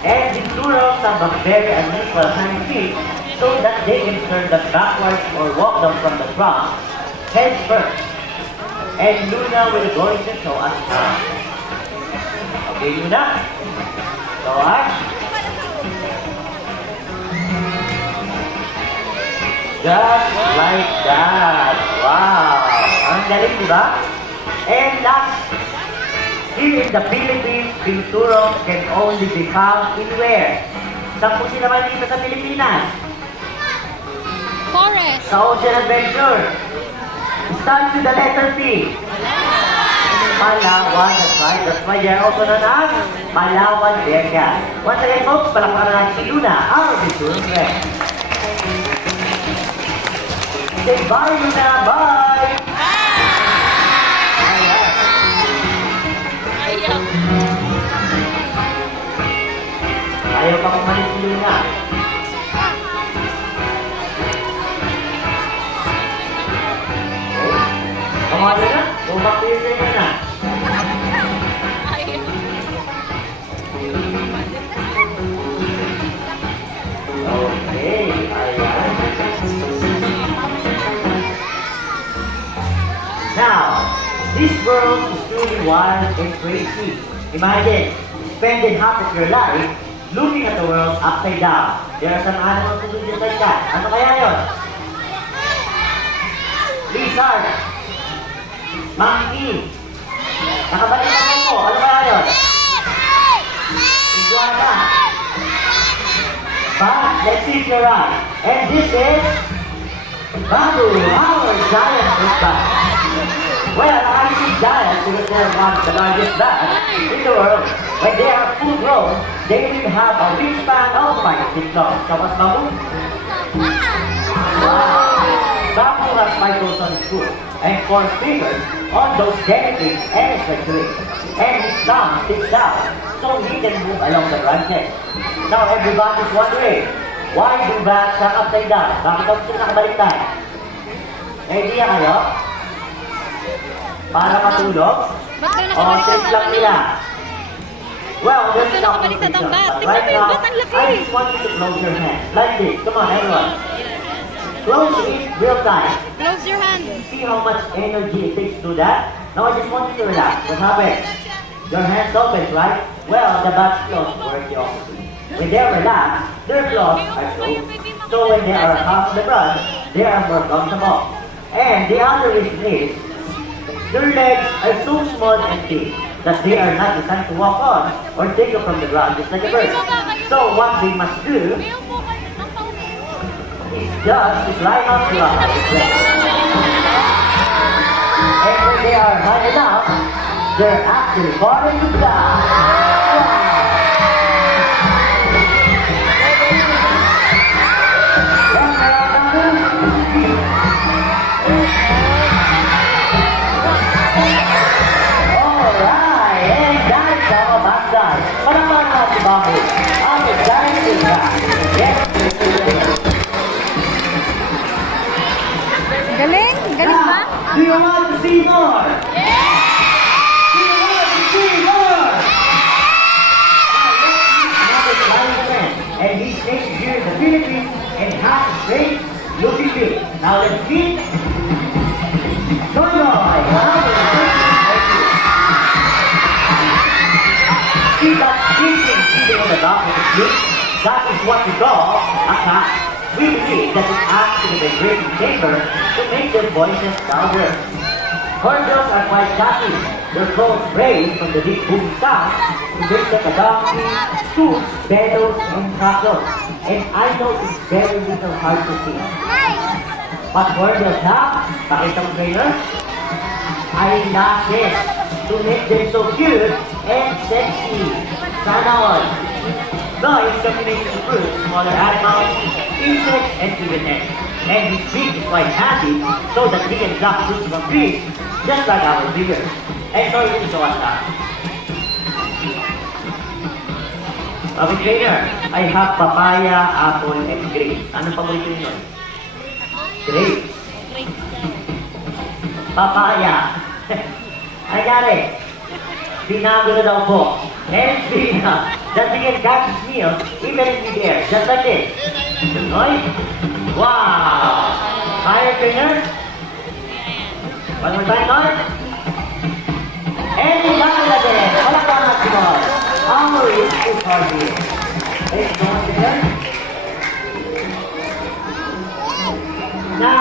And the plurals have a very unequal hind feet so that they can turn them backwards or walk them from the front, head first. And Luna will going to show us how. Okay, Luna? Go on. Just like that. Wow! Ang galing, di ba? And last, here in the Philippines, pinturong can only be found in where? Saan po sila man dito sa Pilipinas? Forest. Sa Ocean Adventure. Starts with the letter P. Palawan, that's right. That's why they're also known as Palawan Vega. Once again, folks, palakpakan natin si Luna, our pinturong friend. Say bye, Luna. Bye! Ayaw. Ayaw ka kumalit si Luna. Come on, Luna. Go back to your trainer na. Ayaw. Okay, ayan. Now, this world is truly wild and crazy. Imagine, spending half of your life looking at the world upside down. There are some animals who do just like that. Ano kaya yun? Lizard. Monkey. Nakabalik na mo. Ano kaya yun? Iguana. But, let's see if you're right. And this is Babu, our giant fruit bat. Well, I see giants because they're one of the largest bats in the world. When they are full grown, they will have a wingspan of 5 feet long. Kamas Babu? Wow! Babu has 5 toes on his foot and 4 fingers on those genitals and his legs. And his tongue sticks out, so he can move along the branches. Now everybody's wondering, why do bats hang upside down? Bakit daw sila nakabaliktad? May idea kayo? Para matulog? Ba't ka O nakabaliktad? trip lang nila? Well, there's Ba't ka no nakabaliktad ang bat? competition. Tingnan Right mo yung now, bat, ang laki. I just want you to close your hands. Like this. Come on, everyone. Close it real tight. Close your hand. See how much energy it takes to do that? Now I just want you to relax. What happened? Your hands open, right? Well, the bat's claws work the opposite. When they are relaxed, their claws are closed. So when they are half the front, they are more comfortable. And the other reason is, their legs are so small and thin that they are not designed to walk on or take up from the ground just like a bird. So what they must do is just to climb up the rock with their legs. And when they are high enough, they're actually falling to down. Alright, and that's how about that. Palakpakan natin si Babu. Ang giant Luna. Yes, Galing? Galing ba? do you want to see more? Yeah! Do you want to see more? Another giant friend, and he's native here in the Philippines and has a great looking beak. Now let's meet Toyoy. See that squeaking feeling on the back of his beak? That is what we call a cat. We believe that it acts in a vibrating chamber to make their voices louder. Hornbills are quite chatty. Their calls range from the deep booming sound to things like a donkey, scoops, bellows, and crackles. And I know it's very little hard to see. But hornbills have, pakita mo trainer, eyelashes to make them so cute and sexy. Sana all. Now, it's combination of fruits, smaller animals, insects, and even eggs. And his beak is quite handy so that he can drop fruits from trees just like our fingers. And so you can show us that. Okay, trainer, I have papaya, apple, and grapes. Anong paborito niyo? Grapes. Papaya. Ay, gari. Binago na daw po. And peanut. that he can catch his meal even in midair, just like this. Noise. Wow! Higher finger. One more time, noise. And he got it again. Palakpakan si Boss. How is this hobby? Hey, one finger. Now,